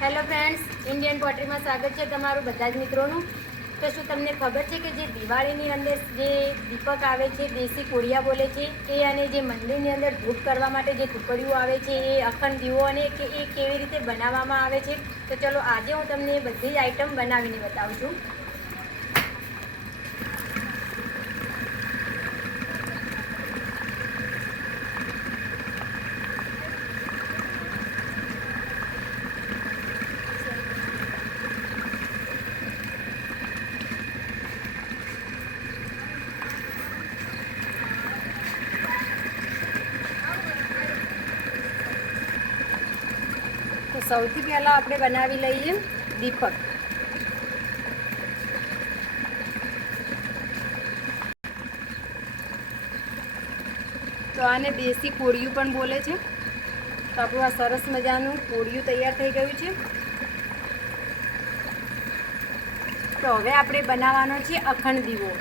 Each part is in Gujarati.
હેલો ફ્રેન્ડ્સ, ઇન્ડિયન પોટરીમાં સ્વાગત છે તમારું બધા જ મિત્રોનું। તો શું તમને ખબર છે કે જે દિવાળીની અંદર જે દીપક આવે છે, દેશી કોળિયા બોલે છે એ, અને જે મંદિરની અંદર ધૂપ કરવા માટે જે ટુકડીઓ આવે છે એ અખંડ દીવો, અને એ કેવી રીતે બનાવવામાં આવે છે, તો ચલો આજે હું તમને એ બધી જ આઈટમ બનાવીને બતાવું છું। તો સૌથી પહેલાં આપણે બનાવી લઈએ દીપક। તો આને દેશી કોળિયું પણ બોલે છે। તો આપણું આ સરસ મજાનું કોળિયું તૈયાર થઈ ગયું છે। તો હવે આપણે બનાવવાનો છે અખંડ દીવો।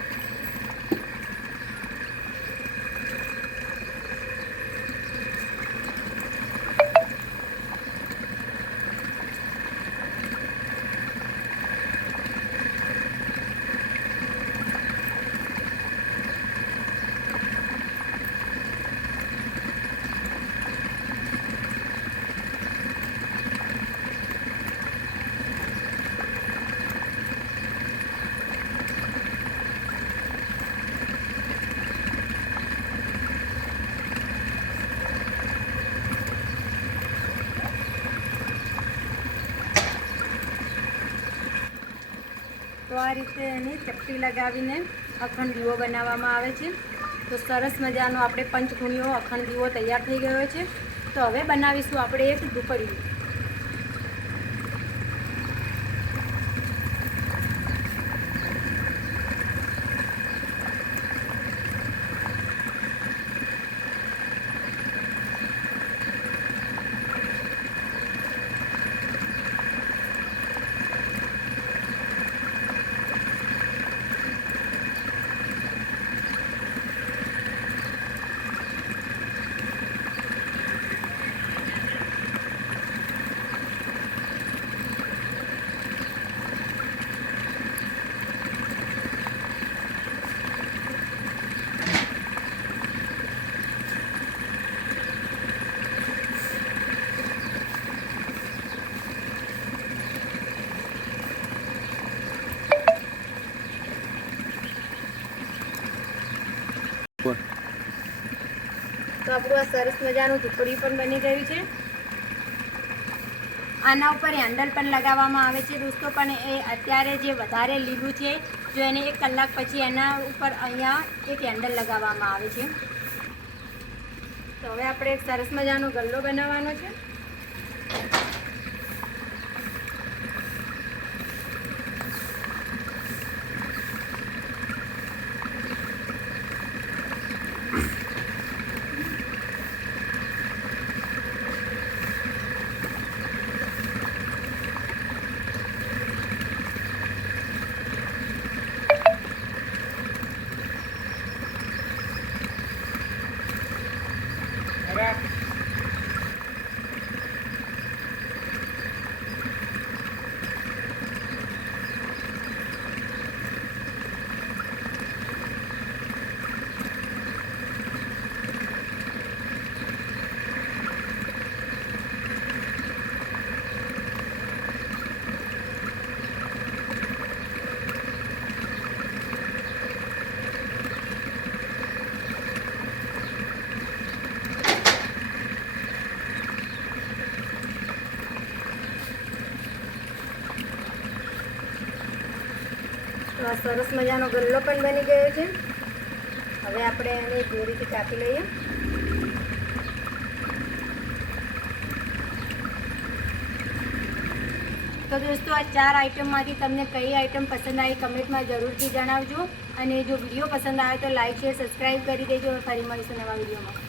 તો આ રીતે એની ચપટી લગાવીને અખંડ દીવો બનાવવામાં આવે છે। તો સરસ મજાનો આપણે પંચખૂણીઓ અખંડ દીવો તૈયાર થઈ ગયો છે। તો હવે બનાવીશું આપણે એક ઢુકળીયું। તો આપણું આ સરસ મજાનું ઢુકડી પણ બની ગયું છે। આના ઉપર હેન્ડલ પણ લગાવવામાં આવે છે દોસ્તો, પણ એ અત્યારે જે વધારે લીલું છે, જો એને 1 કલાક પછી એના ઉપર અહીંયા એક હેન્ડલ લગાવવામાં આવે છે। તો હવે આપણે એક સરસ મજાનો ગલ્લો બનાવવાનો છે। તો આ સરસ મજાનો ગલ્લો પણ બની ગયો છે। હવે આપણે એને દોરીથી કાપી લઈએ। તો દોસ્તો, આ 4 આઈટમમાંથી તમને કઈ આઈટમ પસંદ આવી કમેન્ટમાં જરૂરથી જણાવજો, અને જો વિડીયો પસંદ આવે તો લાઈક શેર સબસ્ક્રાઈબ કરી દેજો। ફરી મળીશું નવા વિડીયોમાં।